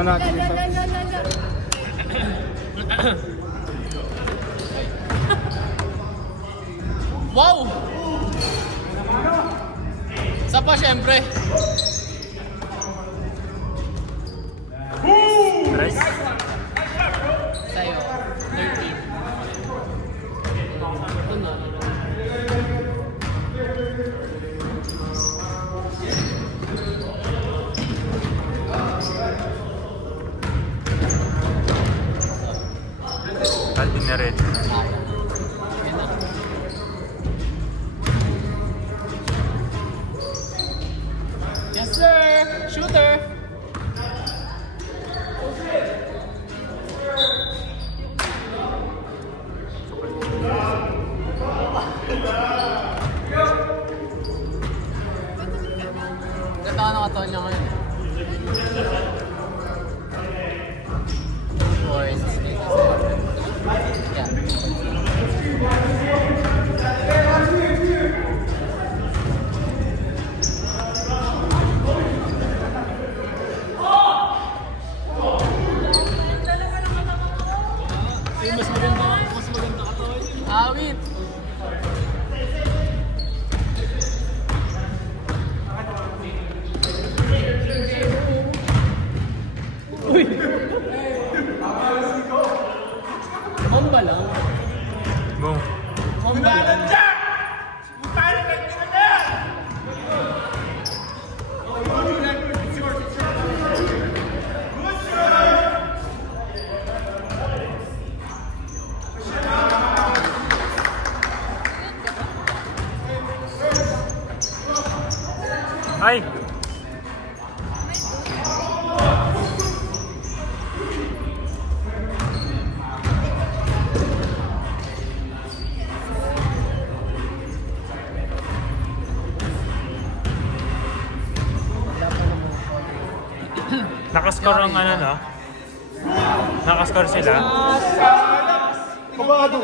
Abangan natin ito. Wow! Isa pa syempre. Nice. Tayo. 30. Alvin na red. Yes sir! Shooter! Ganda ka ng katawan niya ngayon. 2 points. Mas maganda katawan. Awit! Uy! Mamba lang. Boom. Mamba lang. Ay! Nakascore ang ano, no? Nakascore sila. Kabado!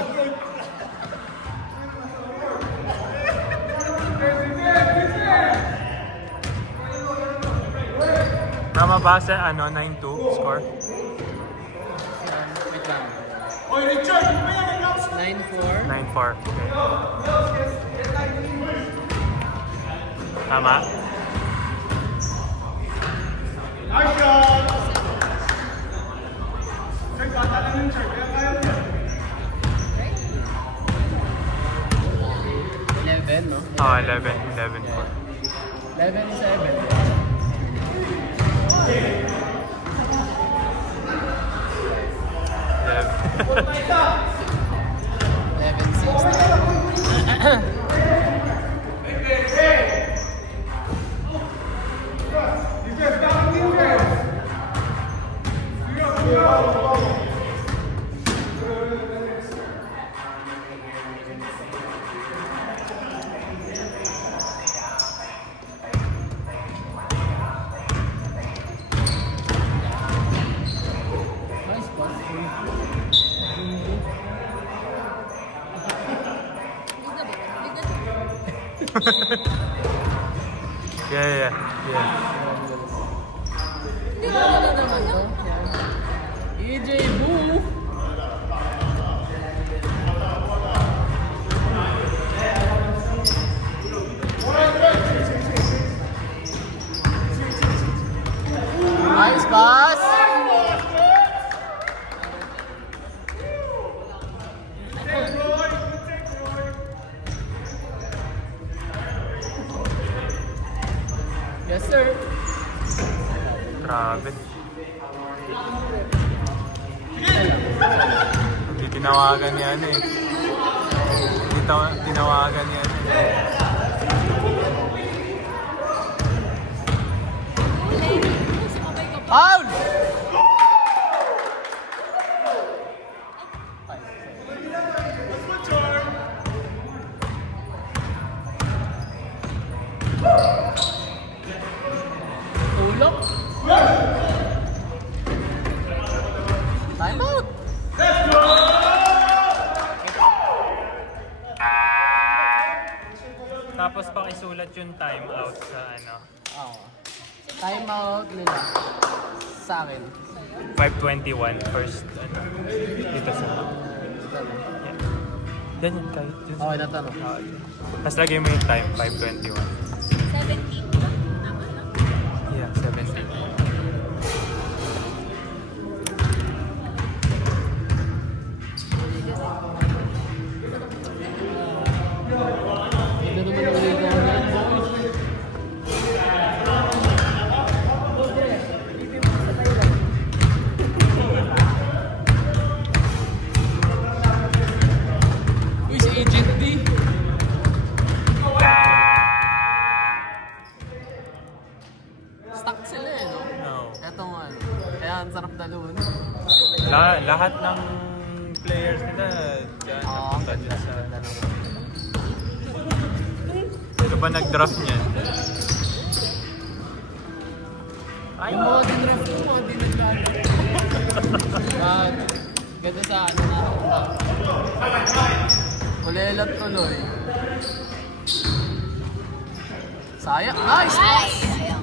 Tama ba sa ano, 9-2 score? Wait lang. Oy, Richard! 9-4. 9-4. Tama? Nice shot! Sir, bata lang yun, sir. Kaya kaya mo yan. 11, no? Ah, 11-4. 11-7. Yeah. Ano naman to? EJ Boo! Nice pass! Yes, sir. Grabe. Hindi tinawagan niya ano eh. Hindi tinawagan niya ano eh. Foul! Tulog? Time out! Let's go! Tapos pakisulat yung time out sa ano. Time out nila. sa akin. 5:21 first ano dito sa yan yung kahit yun. Okay, natanong. Tapos lagay mo yung time 5:21. 17 ba? Tama lang. Yeah, 17. Ito naman ang ulit ko na. Uy, si Agent D. Stuck sila eh, no? No. Etong ano. Kaya ang sarap dalawin. Lahat ng players nila dyan napunta dyan sa... Sino ba nag-draft niyan? Ay, Yung mga dinraft ko, mga dinagano. Ganda sa ano na. Kulelat tuloy. Sayang. Nice! Ay! Sayang.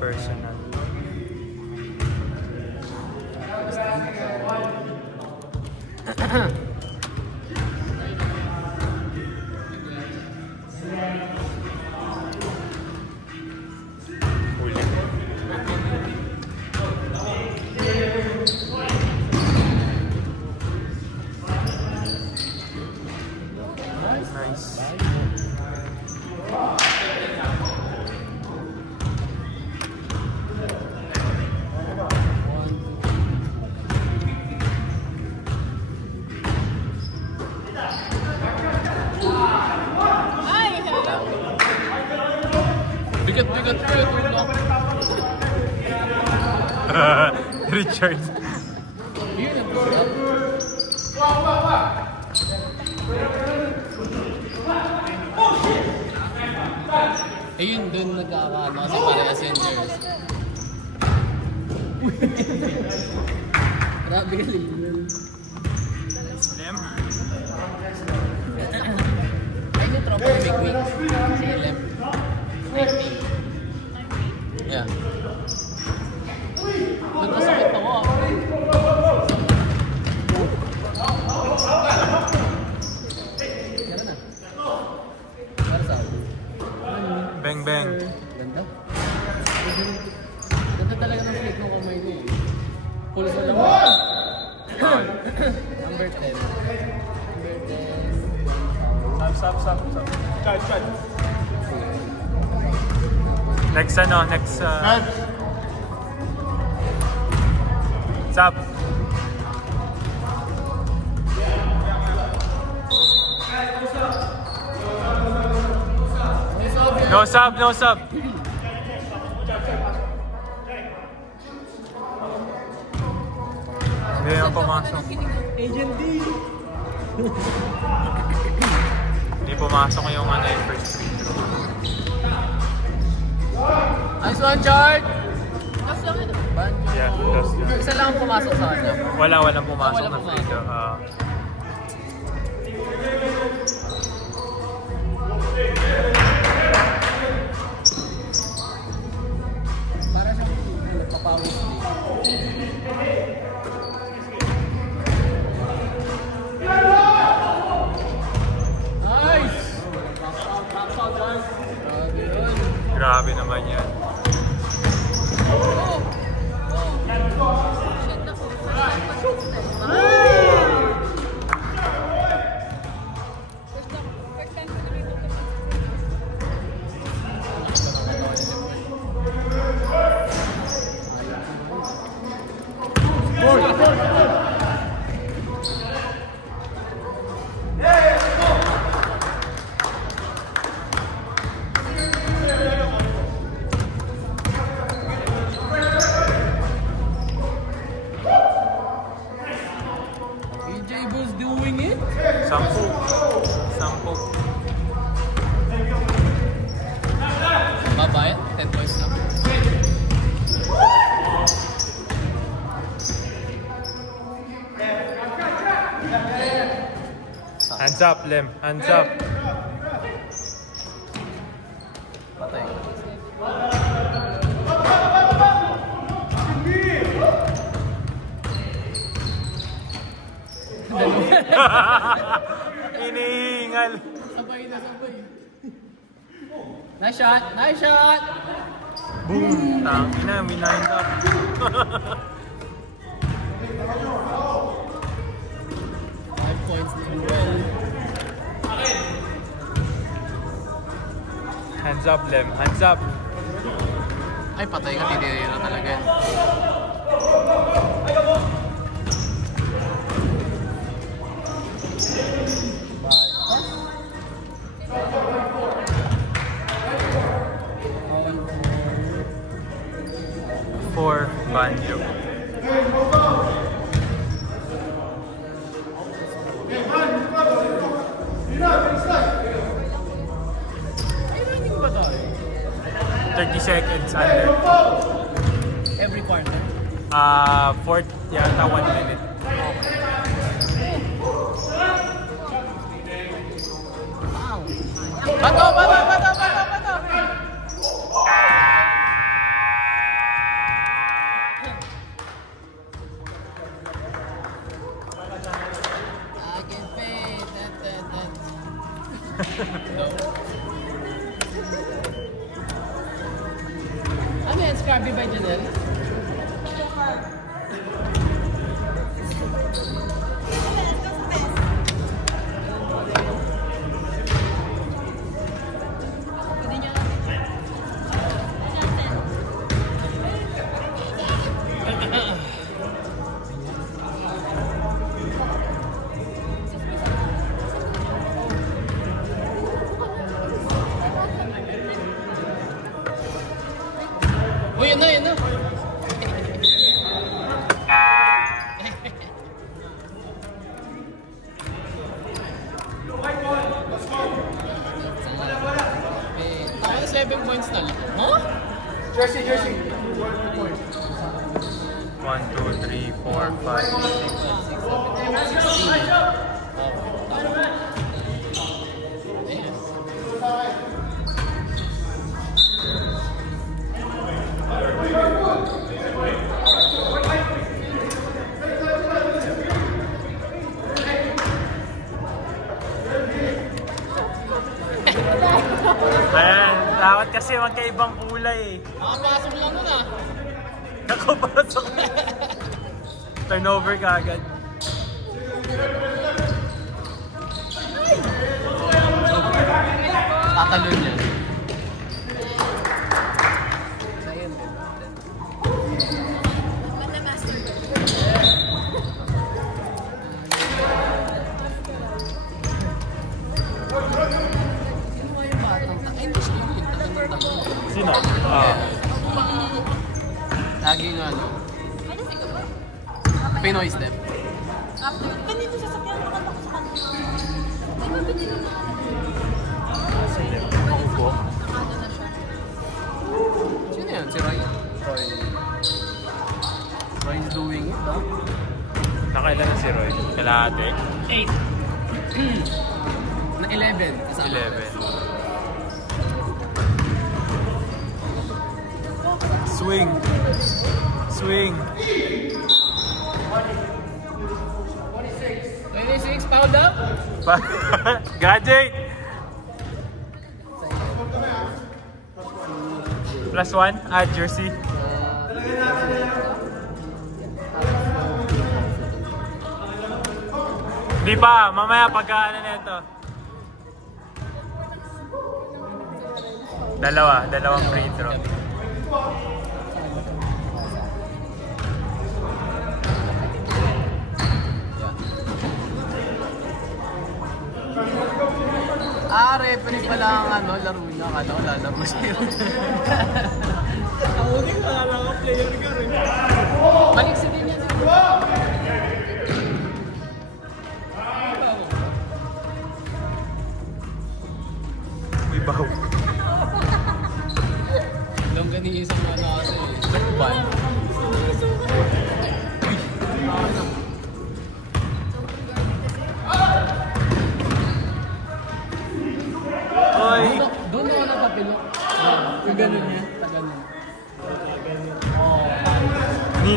Personal. Huli. Nice. Ay! Bigat. Richard. Yun ang bigat. Ayun, dun nagkakaano kasi parehas yung jersey. Grabe ka yun. Slim. Ayun yung tropa ng Big Wings. Si Elem. 19. Yeah. Nagkasakit ako ah. Tara na. Para sa akin. Bang bang. Ganda. Ganda talaga ng flick ng kamay ko. Pulse na lang. Number 10. Stop. Charge. Next ano, Stop. No sub. Hindi na pumasok. Agent D. Hindi pumasok yung ano yung first free throw. Nice one, Chart! Tapos lang ito. Yeah, that's yeah. Isa lang ang pumasok sa kanya. Walang pumasok Walang na free throw. Para siyang nagpapawis din. Nice! Grabe naman yan. Shit ako. First time ko na rito. AJ was doing it. 10. 10 points na. Hands up, Lem. Hands up. Patay. Iniingal. Sabay na, sabay. Nice shot! Nice shot! Boom. Tangina, may lined up. Points na well. Hands up, Lem. Hands up. Ay, patay ka. Tinirira talaga yan. For Banjo. Ay, running ba tayo? 30 seconds under. Every quarter. Fourth yata 1 minute. Wow! Bato! Bato! Bato! Bato! Bato! I can pay that. No. Ano yan? Scrubby by Janelle? Oh, yun na, yun na. Naka 7 points na lang. Huh? Jersey. 1, 2, 3, 4, 5, 6. Ayan, dapat kasi magkaibang kulay eh. Nakapasok lang nun ah. Nakapasok. Turnover ka agad. Tatalon niya. Sino? Laging ano. Pinoy step. Ganito siya sa piano ko sa kanila. Ay, mabili na. Upo. Nakada na siya. Sino yan? Si Roy? Roy is doing it, ha? Nakailan na si Roy? Kalahati? 8. Na 11. Kasama. 11. Swing. Swing. 26, fouled up. Graduate! +1, jersey. Di pa, mamaya pagka ano na ito. Dalawang free throw. Referee pala ang ano, laro niya. Akala ko lalaro siya. Ako din wala ka player ka rin. Balik si din yan. Ibaw.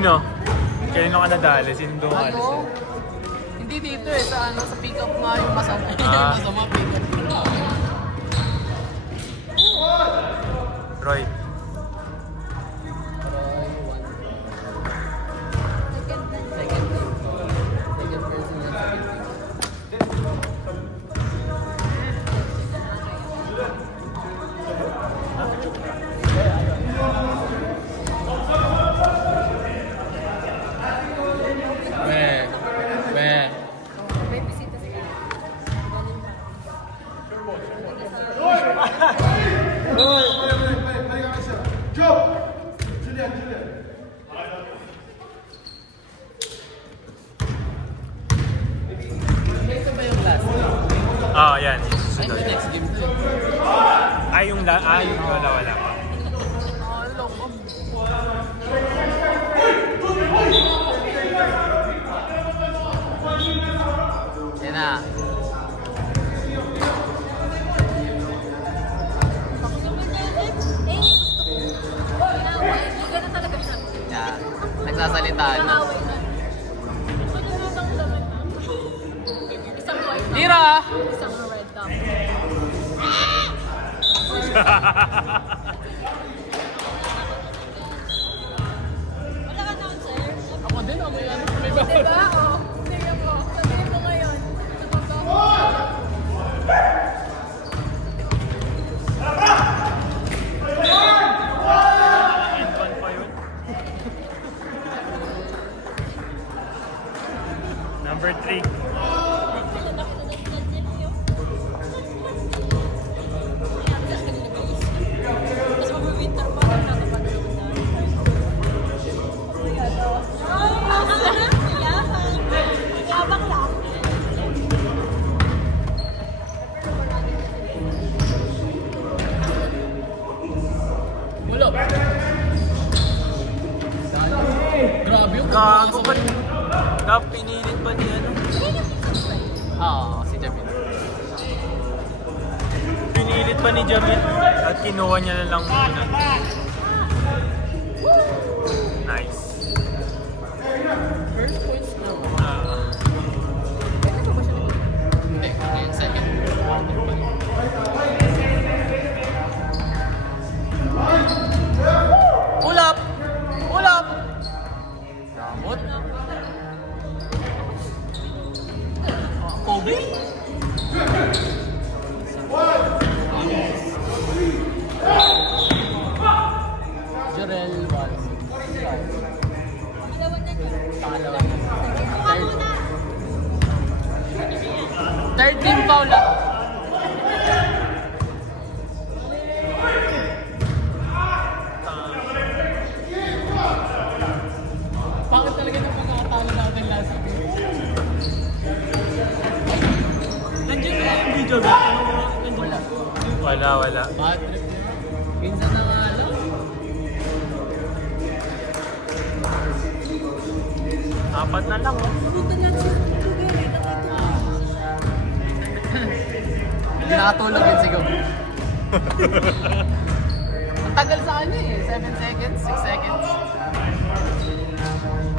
Sino? Kanino ka nadali? Sino dumali? Ano? Hindi dito eh, sa ano, sa pick up nga yung masama. Ah. Masama pick up. Roy. Second person yan sa pick up. May bisita sila. Ito ba yung last? Ah, yan. Ay, may next game to eh. Ay, yung wala. Oh, loko. Yan na. Gano'n talaga siya. Yan. Nagsasalita na. Nakaway na. Malulutang laman na. Isang white top. Tira! Isang red top. Wala ka na, sir. Ako din, ako yan. May Diba? O, tingnan mo. Sabihin mo ngayon. Sa totoo. Number 3. Tapos mag-winter pa. Nakapag yabang lang. Wala. Grabe yung Gago pa. Pinilit pa ni ano? Oo, si Jamil. Pinilit pa ni Jamil at kinuha niya na lang muna. Nice. First points na. Hindi, yung second. Pull up! Pull up! Damot. Kobe? Jorel Watson. Pangalawa. Third team foul lang. Bakit talaga ng pagkakatalo natin last week? Nandiyan na yung video ba? Wala. Bad trip yun. Minsan na nga lang. Apat na lang, oh. Pumunta na siya. Tugay, Hindi nakatulog yun siguro. Ang tagal sa kanya eh. 7 seconds, 6 seconds.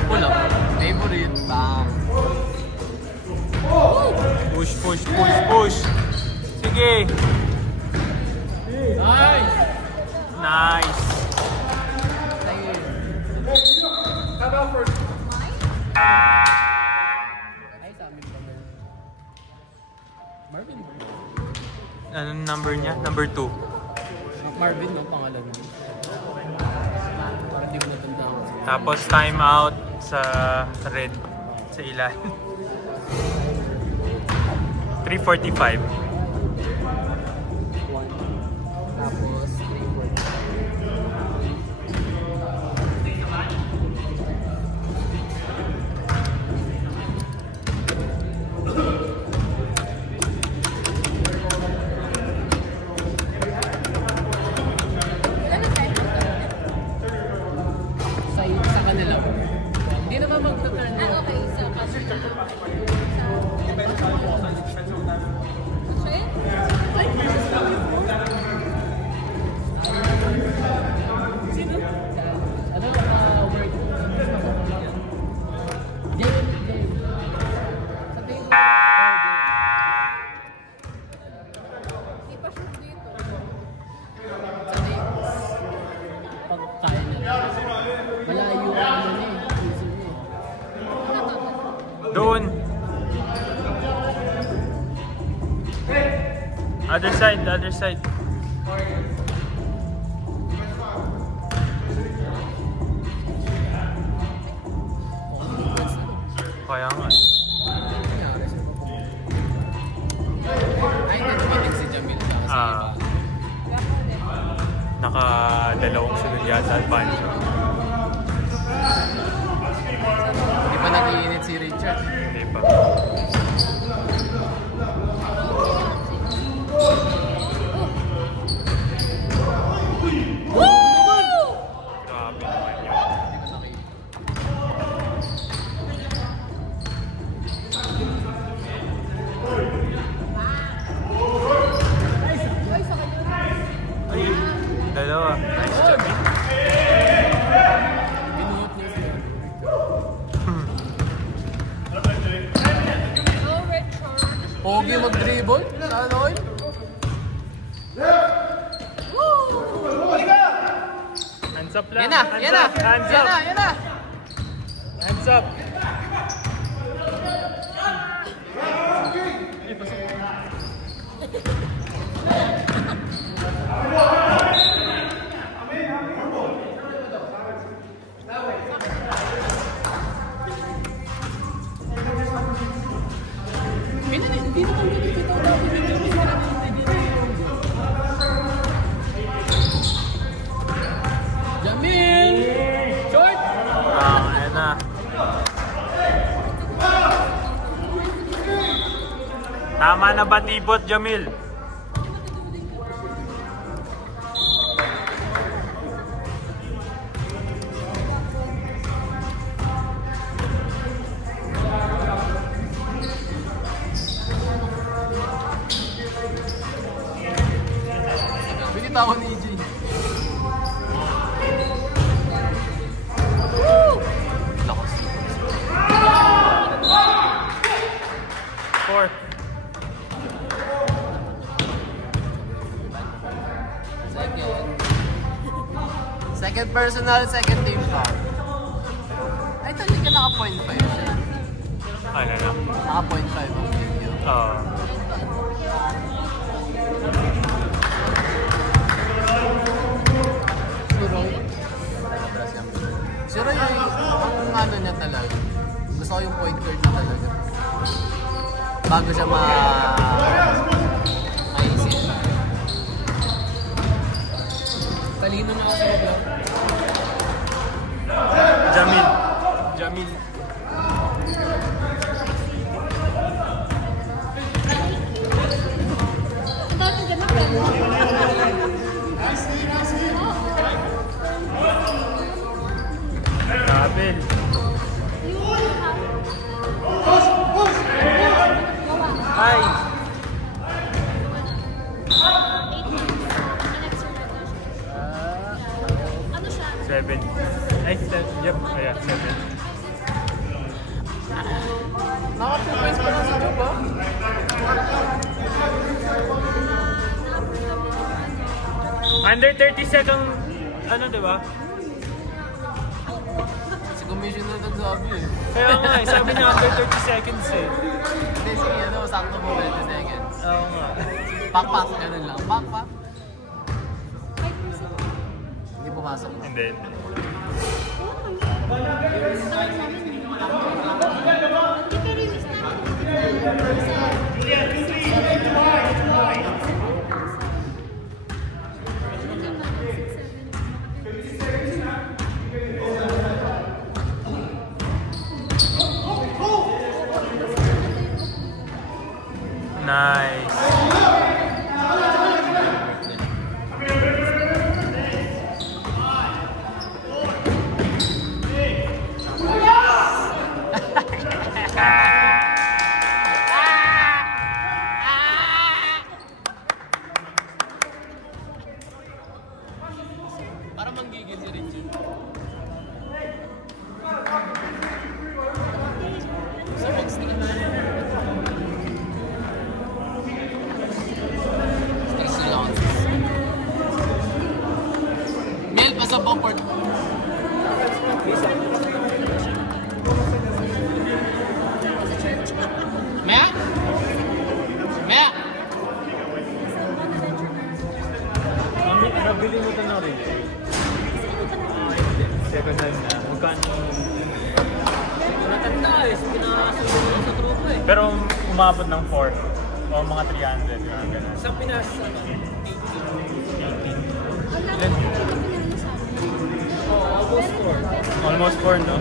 Pull up. Favorite. Bang. Push. Sige. Nice! Nice. Ay, sa amin pa meron. Marvin ba? Anong number niya? Number 2. Marvin, no? Pangalan mo. Parang di mo natandaan. Tapos time out sa red. Sa ilan. 3:45. Tapos, 3-4. Sa kanila. Hindi naman magta-turn. Okay, so kasi Other side, other side. Kaya nga. Ay, nag-meeting si Jamil na kasi iba. Naka-dalawang sunod yata at Pancho. Hindi pa nag-iinit si Richard. Hindi pa. Grabe naman yun. Hindi ko nakita. Ayun, dalawa. Nice job, eh. Binuhot niya siya. Pogi mag-dribble? Sana all? Hands up lang. Yan na! Hands Yan na! up, hands Yan up. na! Yan na! Hands up. Hindi naman binibitaw namin yung Jamil. Jamil! Short! Ayan na. Tama na ba tibot, Jamil? Binitawan ni EJ. Lakas. 4. Second personal, second team foul. Ay, tali ka naka-0.5 siya. Ano na? Naka-0.5 ang video. Oo. Siro yung ang ano niya talaga. Gusto ko yung point guard niya talaga. Bago siya maisip. Talino na ako sa lugar. Jamil. Jamil. Grabe. Ay. Ano siya? 7. Ay, 7. Yep. Ayan, 7. Naka-2 points pa lang si Job, ha? Under 30 second, ano diba? Si Commissioner nagsabi eh. Kaya nga eh, sabi niya under 30 seconds eh. Hindi, sige, ano, sakto mo 20 seconds. Oo nga. Pak-pak, ganun lang. Pak-pak. Hindi pumasok. Hindi. Nice. Para manggigil si Richard. Sa pag-stream. Stress lang. Mel, pasok po port. Maya? Maya? bibili mo ito ng retail. Second hand na. Magkano? Matanda eh. Pinakasunod sa trupo eh. Pero umabot ng 4 o mga 300. Yung ganun. Sa Pinas, ano? 18. Wala Ilan? ko pinalo sa amin. Almost 4. Almost 4, no?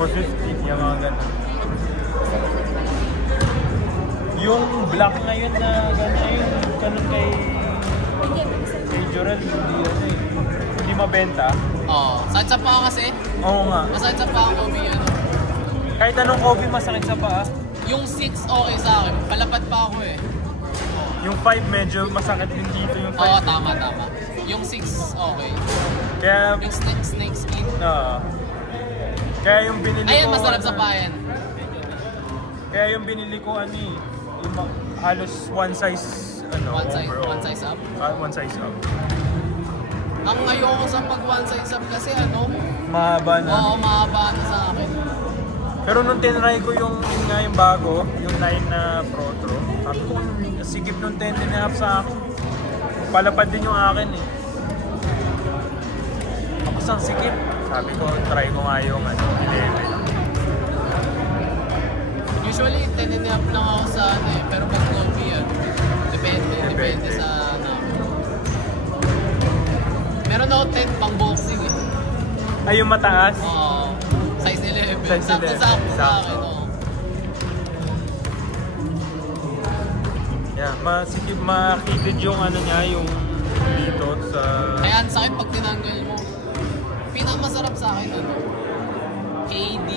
450. Yung mga ganun. Yung black na yun na ganun kay Jorel, hindi mabenta. Oo. Sakit sa paa kasi. Oo nga. Masakit sa paa ang Kobe yan. Kahit anong Kobe, masakit sa paa. Yung 6 okay sa akin. Palapad pa ako eh. Yung 5 medyo masakit din dito yung 5. Oo, tama. Yung 6 okay. Kaya, Yung snake skin. kaya yung binili ko... Ayan, masarap sa paa yan. Kaya yung binili ko yung halos one size overall. One size up? One size up. Ang ayoko sa pag one size up kasi Mahaba na. Oo, mahaba na sa akin. Pero nung tinry ko yung bago, yung 9 na Pro Tro, sabi ko, sigip nung 10.5 sa akin. Palapad din yung akin eh. Ako sang sigip. Sabi ko, try ko nga yung 11. Usually, 10.5 lang ako sa pero pag Kobe yan, depende sa Meron ako 10 pang boxing eh. Ay, yung mataas? Oo. Size 11. Size 11. Sakto sa akin, oo. Yeah, makitid yung niya, yung dito sa... Kaya ang sakit pag tinanggal mo. Pinakamasarap sa akin, KD.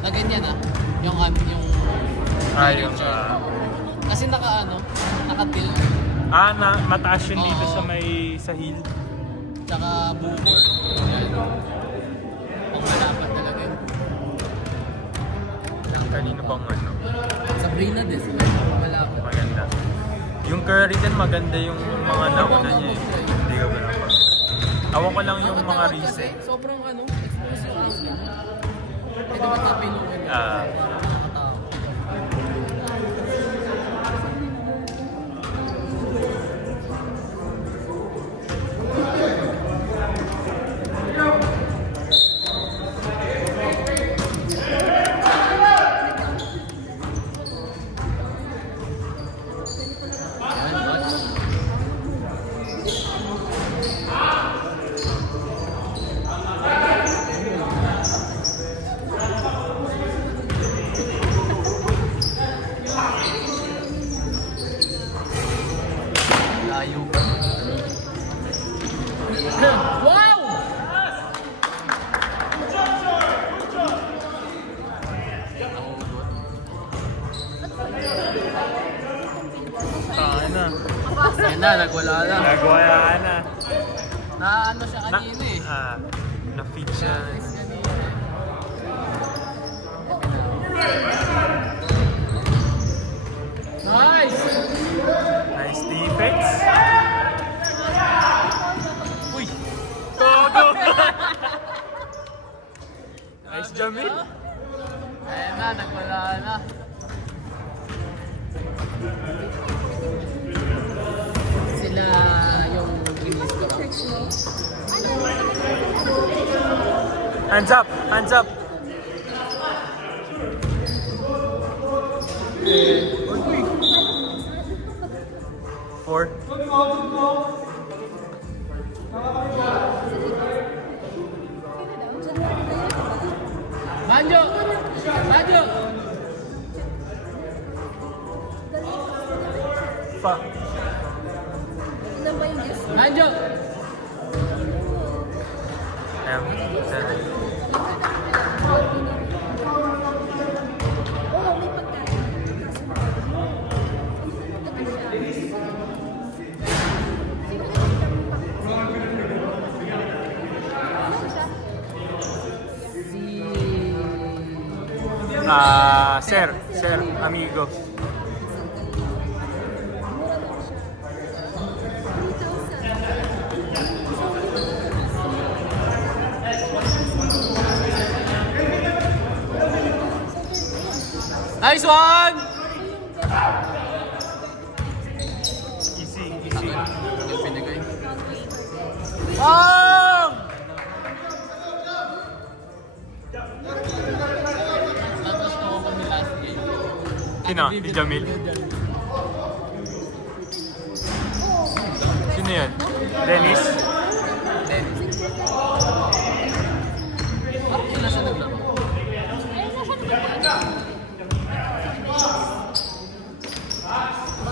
Na ganyan yung yung... Kasi naka-tilt. Mataas yun dito sa heel. Tsaka boomer. Yan. Pang malapad talaga yun. Kanino bang Sabrina din. Pang malapad. Maganda. Yung Curry din maganda yung mga nauna niya eh. Hindi ka ba naman? Awan ko lang yung mga recent. Sobrang expose yung niya. Pwede ba tapin yung nagwala na. Nagwala na. Na siya kanina eh. Na-feed siya. Nice! Nice defense. Uy! Todo! Nice Jamil. Ayan na, nagwala na. Sila yung release ko. Hands up! Hands up! Four. Banjo! Banjo! Banjo! Sir, amigo. Nice one! Easy. Yung Bang! Tapos ko kami last game. Sino? Di Jamil? Sino yan? Dennis? Dennis. Parang yun nasa naglaro.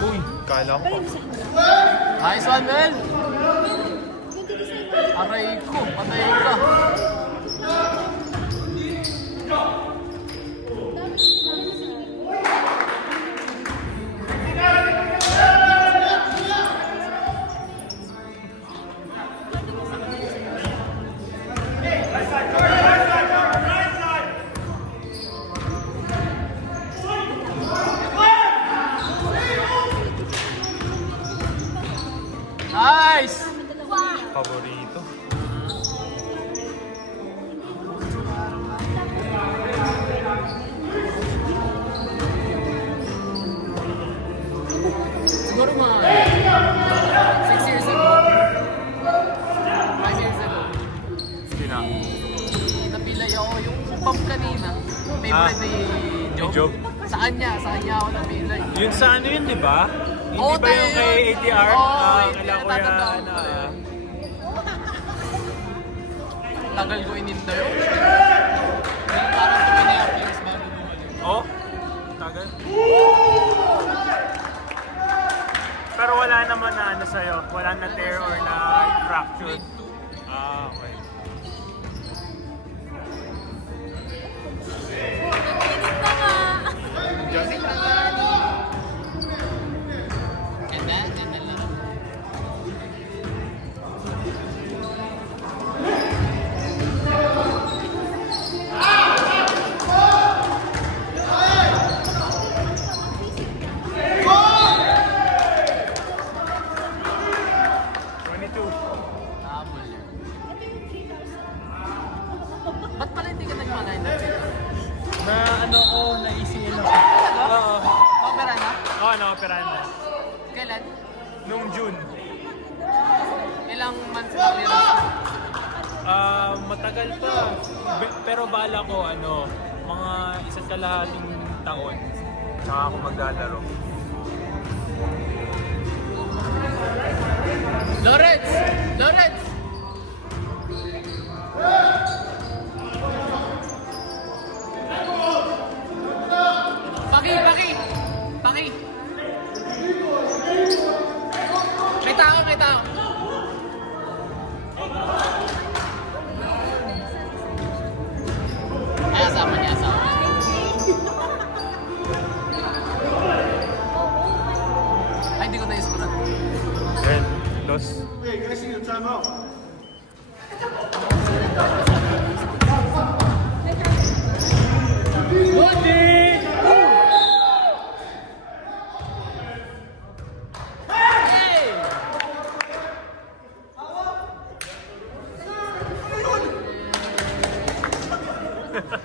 Uy, kala ko. Nice one, Mel! Aray ko, patay ka. Nice! Paborito. Siguro mga 6 years ago. 5 years ago. Sino? Napilay ako yung pump kanina. Favorite ni Job. Job? Sa kanya ako napilay. Yun sa ano yun, di ba? Hindi Oo, ba yung tayo kay yun. ATR? Oo, Kala ko natatandaan yan. ko pala yun. Tagal ko ininda yun. Parang 2.5 years bago bumalik. Oh? Tagal? Pero wala naman na ano sa'yo? Wala na tear or na fracture? Ah, okay. Ganda lang. Ba't pala hindi ka nagmalain na dito? Na ano ko, na-ECL ako. Talaga? Oo. Opera na? Oo, na-operahan na. Kailan? Nung June. Ilang months na clearance? Matagal pa. Pero bala ko, ano, mga isa't kalahating taon. Saka ako maglalaro. Lawrence! Lawrence! Paki! May tao! Ay, asama niya. Ay, hindi ko na-ispuran. And, los. Hey, can I see the timeout?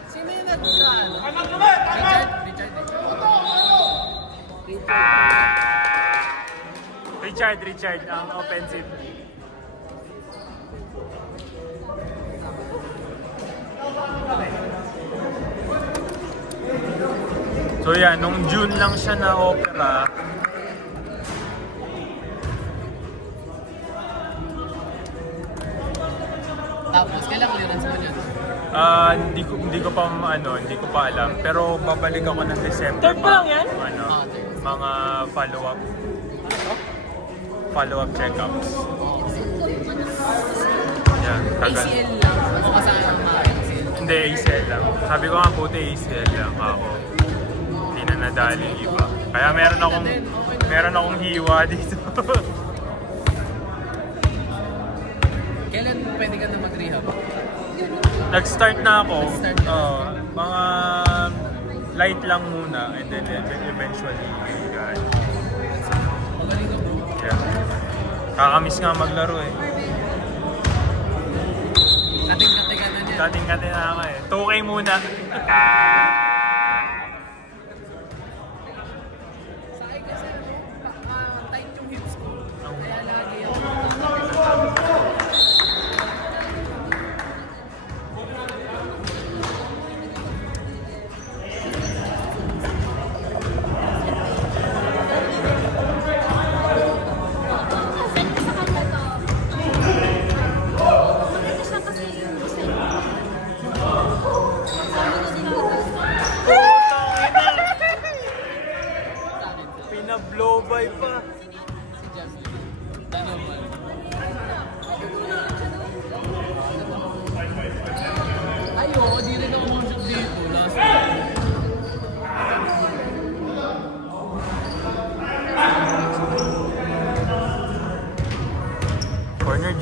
Sino yung nag-ano? Richard, ang offensive. So yan, nung June lang siya na opera. Tapos, kailan clearance mo yun? Hindi ko pa alam. Pero babalik ako ng December pa. Mga follow-up check-ups. Yan, tagal. ACL lang. O kasama ng mga ACL? Hindi, ACL lang. Sabi ko nga puti, ACL lang ako. Hindi na nadali yung iba. Kaya meron akong hiwa dito. Kailan pwede ka na mag-rehab? Nag-start na ako. Nag-start na. Mga light lang muna and then eventually yan. Magaling ka, bro. Yeah. Kakamiss nga maglaro eh. Kating-kati ka na niya. Kating-kati na ako eh. 2K muna. Sa akin kasi, tight yung hips ko. Kaya lagi ako.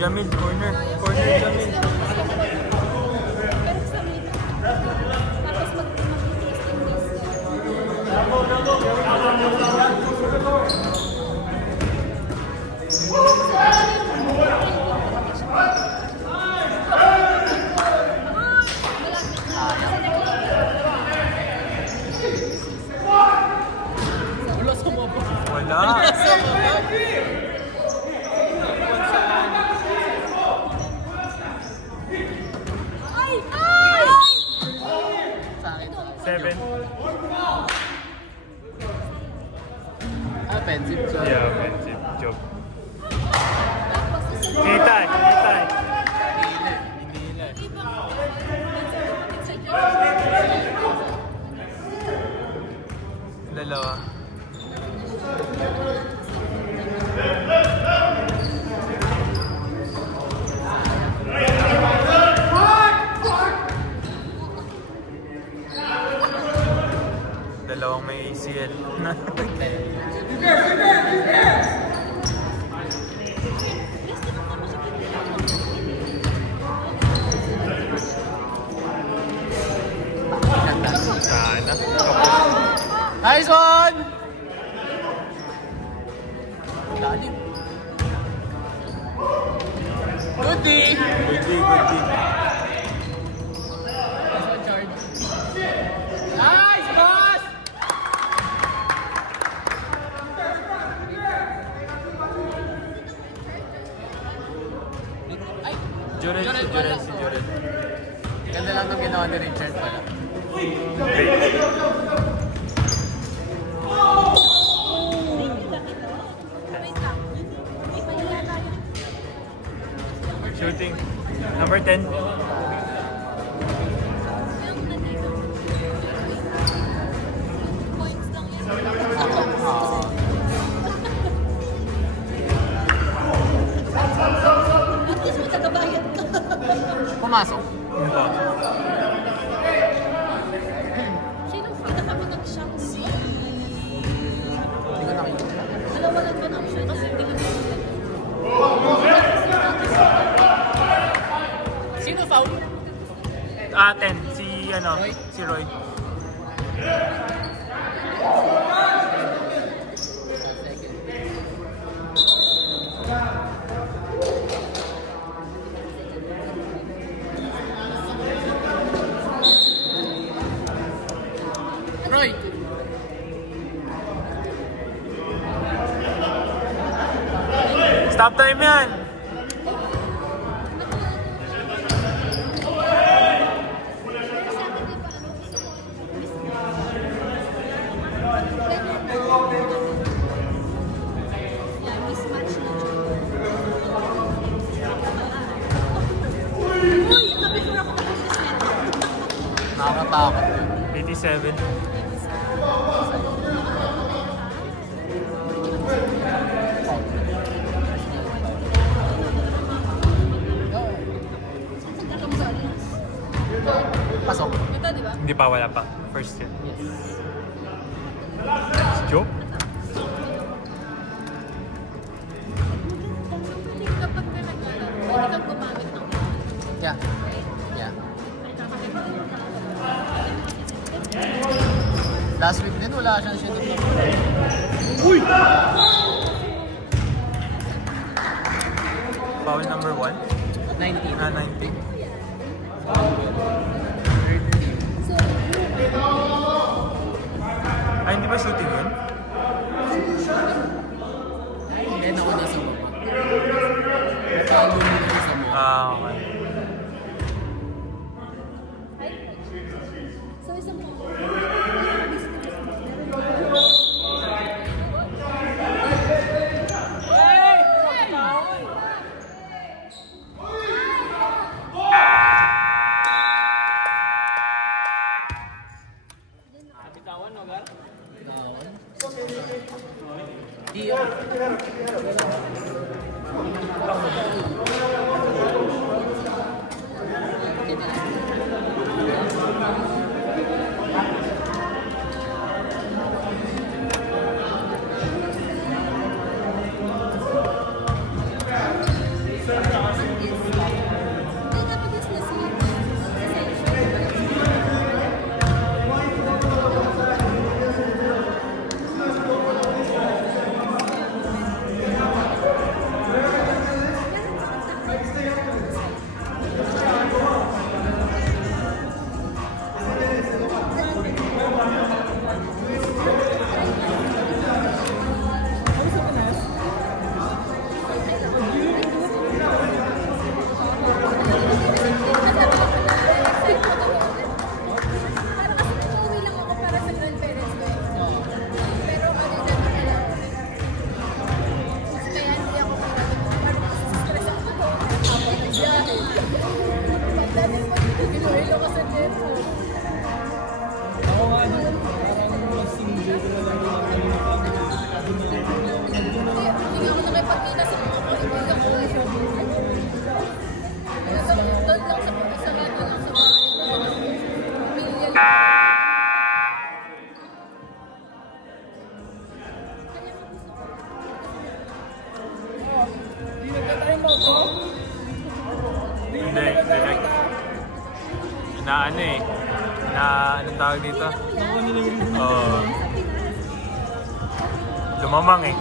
Jamil, corner. Corner, Jamil. Pero sa mid. Tapos Wala sa mga Wala. Ay! Ay! sa akin. 7. Offensive job. Yeah, offensive. Job. Kita. Hindi nila. Dalawa. Dalawang may ACL. Sana. Nice one! Lalim. Good D! Good D. Nice one, Charge. Nice, boss! Ay! Jurel, si pala. Jurel. Ganda lang itong ginawa ni Richard pala. Shooting. Number 10. Points lang yan. At least may tagabayad ka. Pumasok. Sino pinaka nag-shots? Hindi ko nakikita. Dalawa lang ba ng shoot kasi hindi ko nakikita. Sino foul? 10. Roy? Si Roy. Roy! Stop time yan! Yeah, mismatch na siya. Uy, sabi ko ako nakasisnet. Nakakatakot yun. 87. Pasok. Ito, di ba? Hindi pa, wala pa. First year. Yes. Si Joe? Kapag may naglalaro, pwede kang gumamit ng Yeah. Yeah. Last week din, wala siyang shooting na. Foul number 1. 19. 19. Ay, hindi ba shooting yun? Hindi na ako nasa baba. Talo mo lang sa mga. Okay. So, isang mo. Di ako. na ano eh. Na anong tawag dito? Oo. Lumamang eh.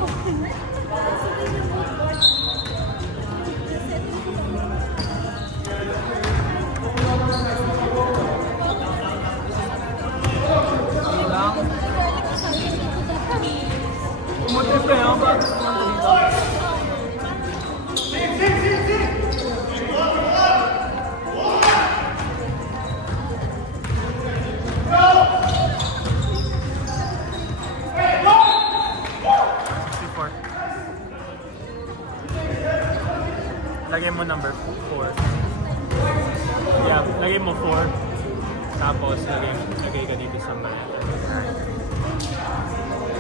Umutrip kayo ba? Lagay mo number 4. Yeah, lagay mo 4. Tapos lagay ka dito sa maleta.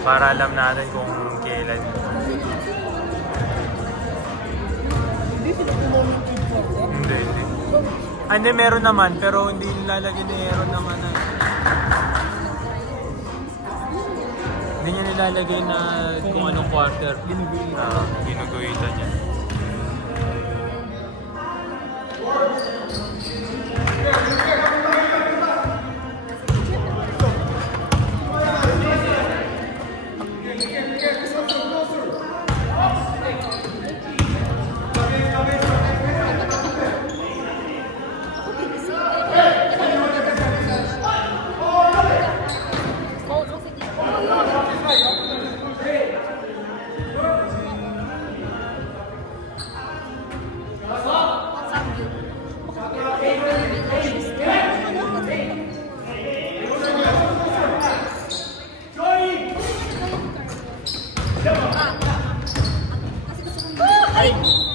Para alam natin kung kailan. Hindi. Hindi, meron naman. Pero hindi nilalagay ni Aaron naman. Hindi niya nilalagay na kung anong quarter. Ginuguhitan niya.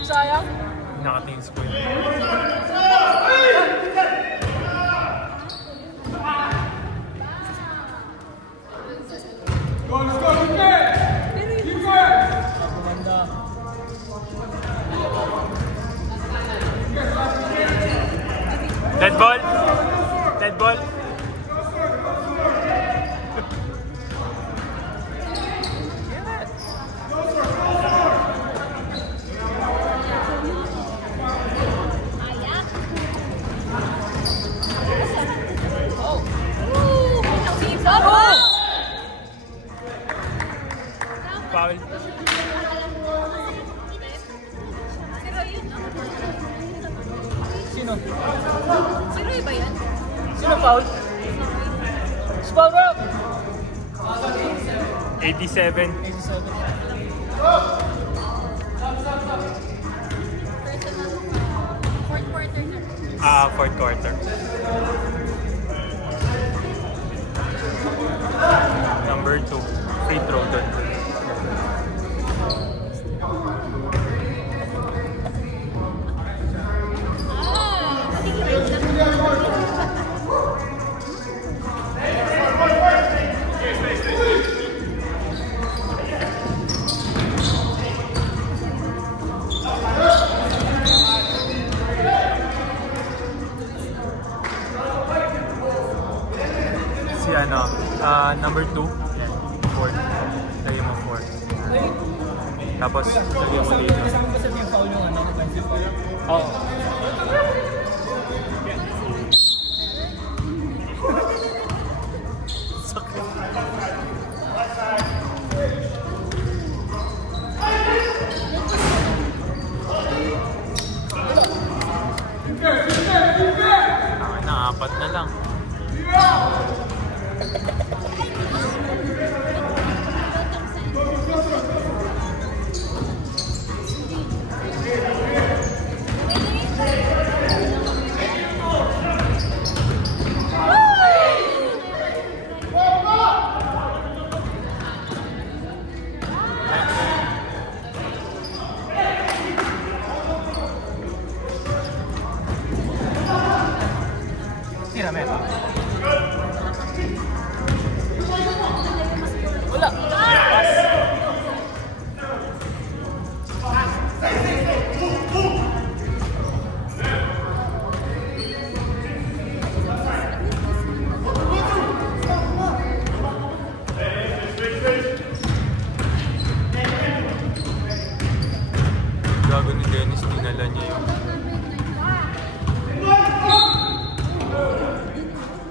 Sayang. Nakatingin ko yun. Dead ball. Dead ball. Foul. Sino? Sino iba yan? Sino foul? Foul bro! 87. 87. Fourth quarter na. Fourth quarter. Number 2. Free throw doon. Si ano, number 2. Yan, 4. Lagyan mo 4. Tapos, lagyan mo dito. Kasi may foul yung ano, Oo. Apat na lang. Tira, men. Wala. Gago ni Dennis, dinala niya yung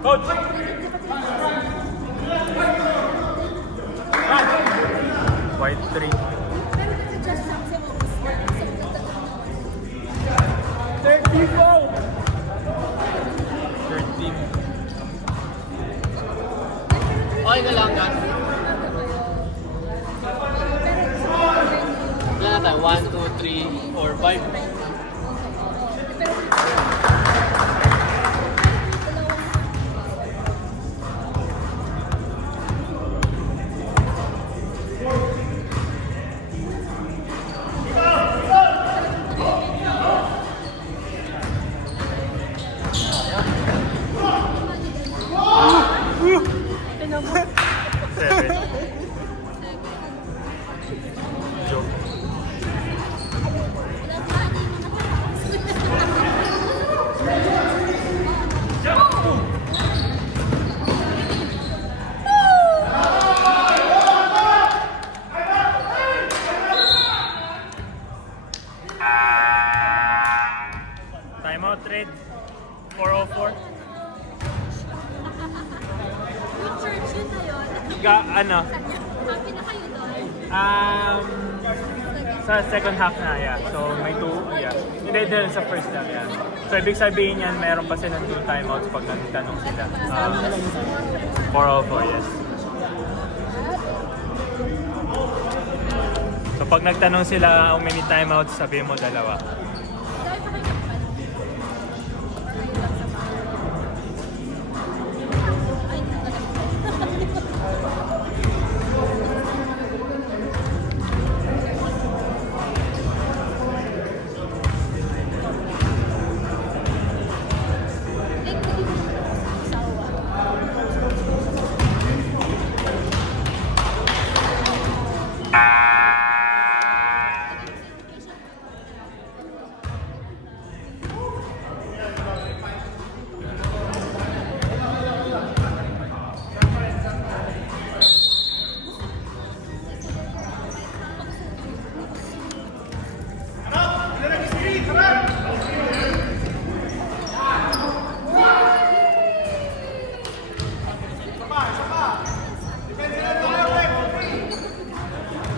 Coach! White 3. Okay na lang, Kat. Ilan na tayo? 1, 2, 3, 4, 5. Timeout trade. 4:04. Yung church yun na yun. Ano? Happy na kayo doon. Sa second half na, yeah. So may 2, yeah. Hindi din sa first half, yeah. So ibig sabihin yan, mayroon pa silang 2 timeouts pag nagtanong sila. 4:04, yes. So pag nagtanong sila how many timeouts, sabihin mo 2.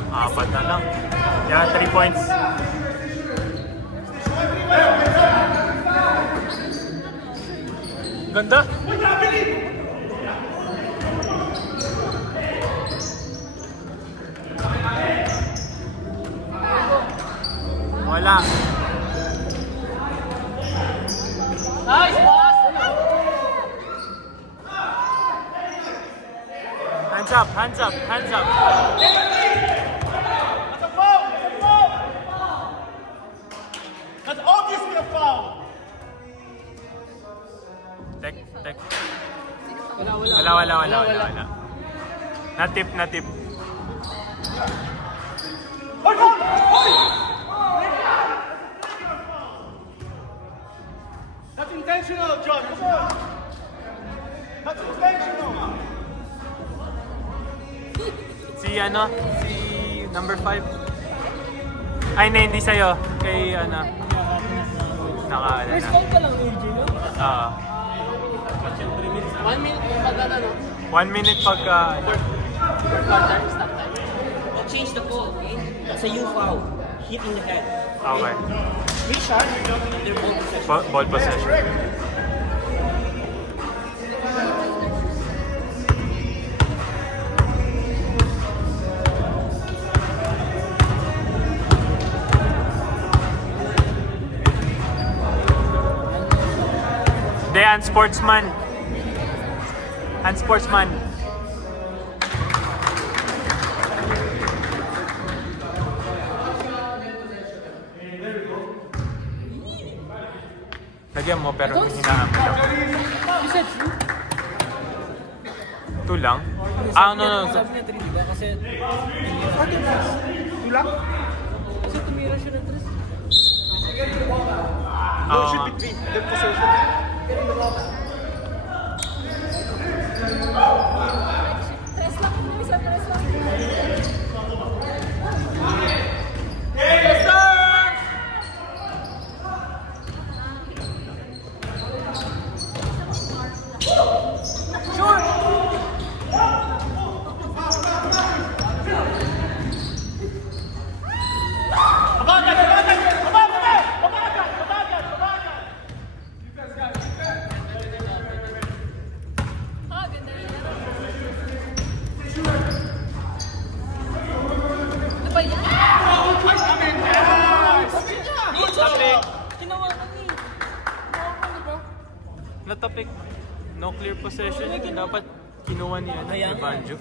Apat na lang. Yeah, 3 points. Ganda. Wala. Nice, boss! Hands up, hands up, hands up. That's obviously a foul. Tek. Wala. Wala. Natip. That's intentional, John. Come on. That's intentional. Si number 5. Ay, hindi sa'yo. Kay First foul pa lang, AJ, no? 1 minute yung pagkata, no? 1 minute pagka... Stop time. I'll change the call, okay? That's a U foul. Hit in the head. Okay. They're both possession. Ball possession. Dean Sportsman. Lagyan mo pero hinahamon lang. You said true? 2 lang? No. Sabi niya 3, diba? Kasi... Tulak? Kasi tumira siya ng 3. No, it should be 3. The possession. Tres lang kung may isa, tres lang. clear possession. Dapat kinuha niya ni Banjo.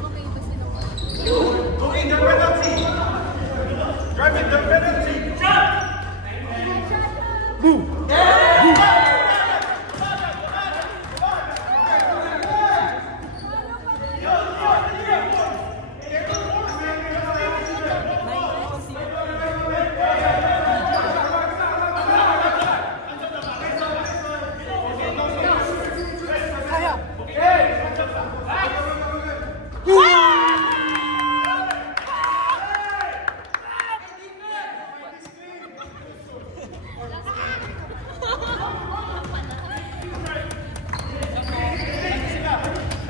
Okay ba sila? Okay, their penalty. Drive it, their penalty. Jump! Boom!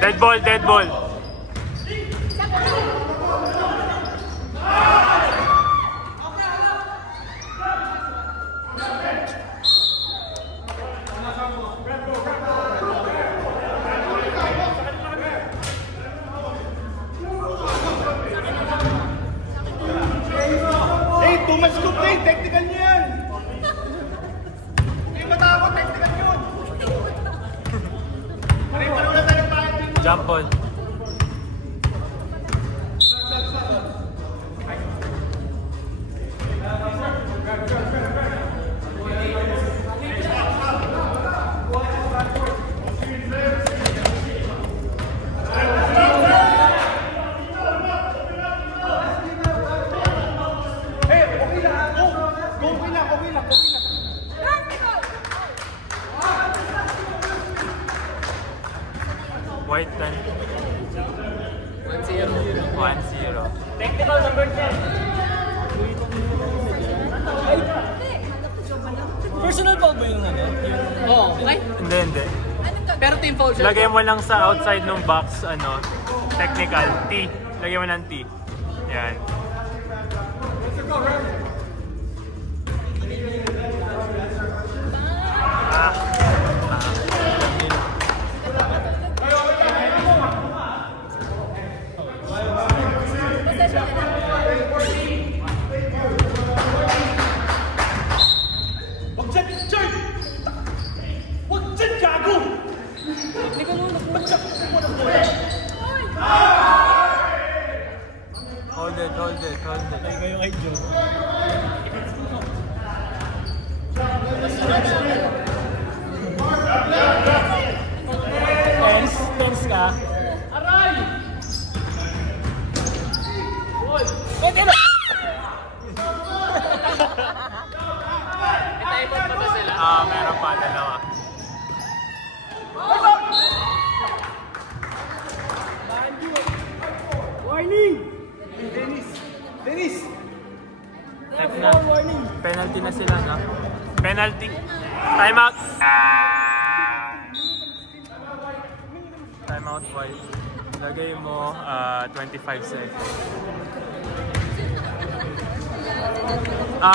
Dead ball, dead ball. Hey, too much to play. Technical niya yan. Hindi matakot. Technical yun. Pare-paro na tayo tayo. Jump ball. Hey, okay lang. Go. Go, okay lang. Okay lang. Okay lang. White 10. 1-0. 1-0. Technical number 10. Ay! Personal foul ba yung ano? Oo, okay. Hindi, hindi. Pero team foul siya. Lagay mo lang sa outside ng box, ano, technical, T. Lagay mo ng T. Yan. Wag dyan, Richard! Wag dyan, gago! Technical mo na. Hold it, hold it, hold it. Ay, kayo kay Joe. Tense ka. Aray! Pwede na! May time out pa ba sila? Meron pa, dalawa. Warning! Dennis! Left na. Penalty na sila, no? Penalty. Time out. Time out twice. Lagay mo 25 seconds.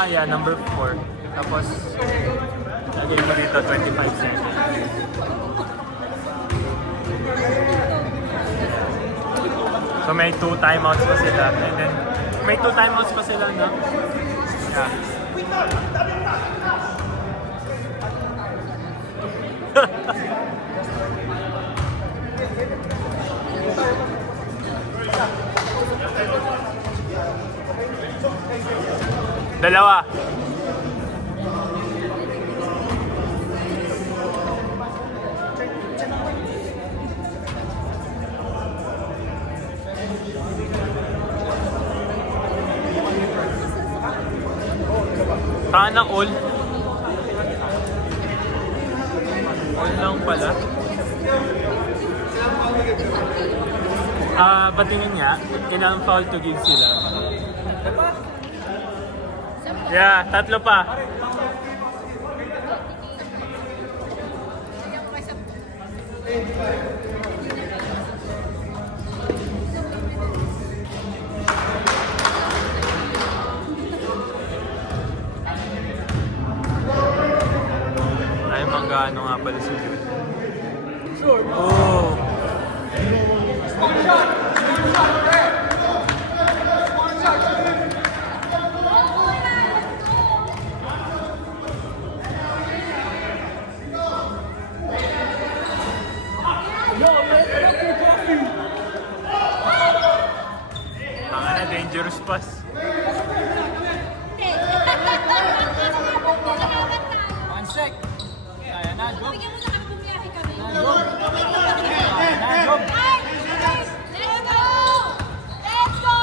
Yeah, number 4. Tapos, lagay mo dito 25 seconds. So may 2 timeouts pa sila. And then, may 2 timeouts pa sila, no? Yeah. Dalawa. Sana all. All lang pala. Batingin nga, kailangan foul to give sila. Yeah, tatlo pa. Ay, manggano nga pala si Jude. Oh! Dangerous pass. Hindi. One sec. Kaya na, job. Bigyan mo na kami bumiyahe kami. Job. Kaya na, job. Ay! Let's go! Let's go!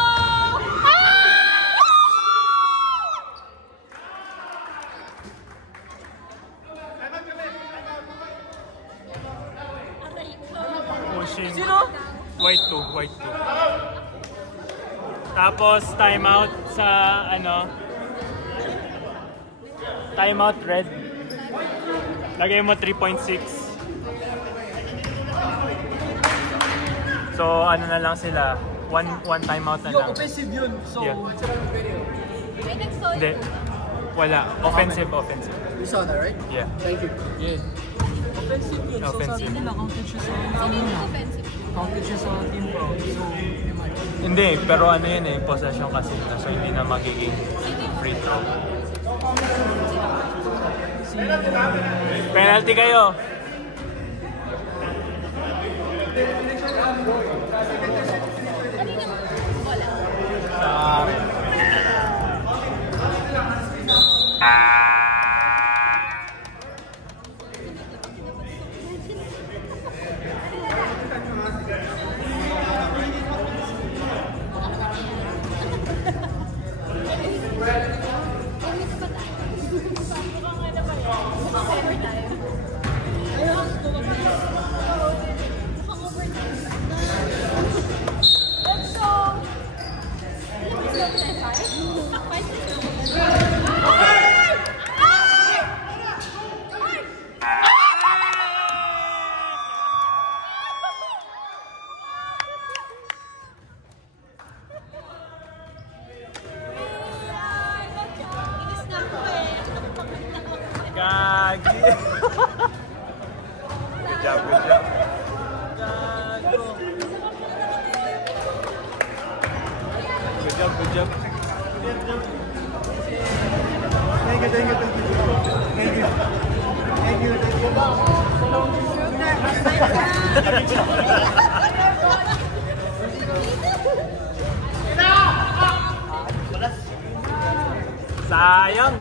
Aray ko. Pushing. Sino? White 2, white 2. Tapos timeout sa ano? Timeout red. Lagay mo 3.6. So ano na lang sila? One timeout na Yo, lang. offensive yun. So, Yeah. it's a video. May nag-solve. Hindi. Wala. Offensive, offensive. You saw that, right? Yeah. Thank you. Yeah. Offensive yun. So, Offensive. sabi nila, counted siya sa Sino yung offensive? counted siya sa team foul. So, Hindi, pero ano yun eh, possession kasi nila. So hindi na magiging free throw. Penalty kayo. Kanina wala. Sa Gagi. Good job, good job. Gago. Good job, good job. Thank you, thank you, thank you. Thank you. Thank you, thank you. Sayang.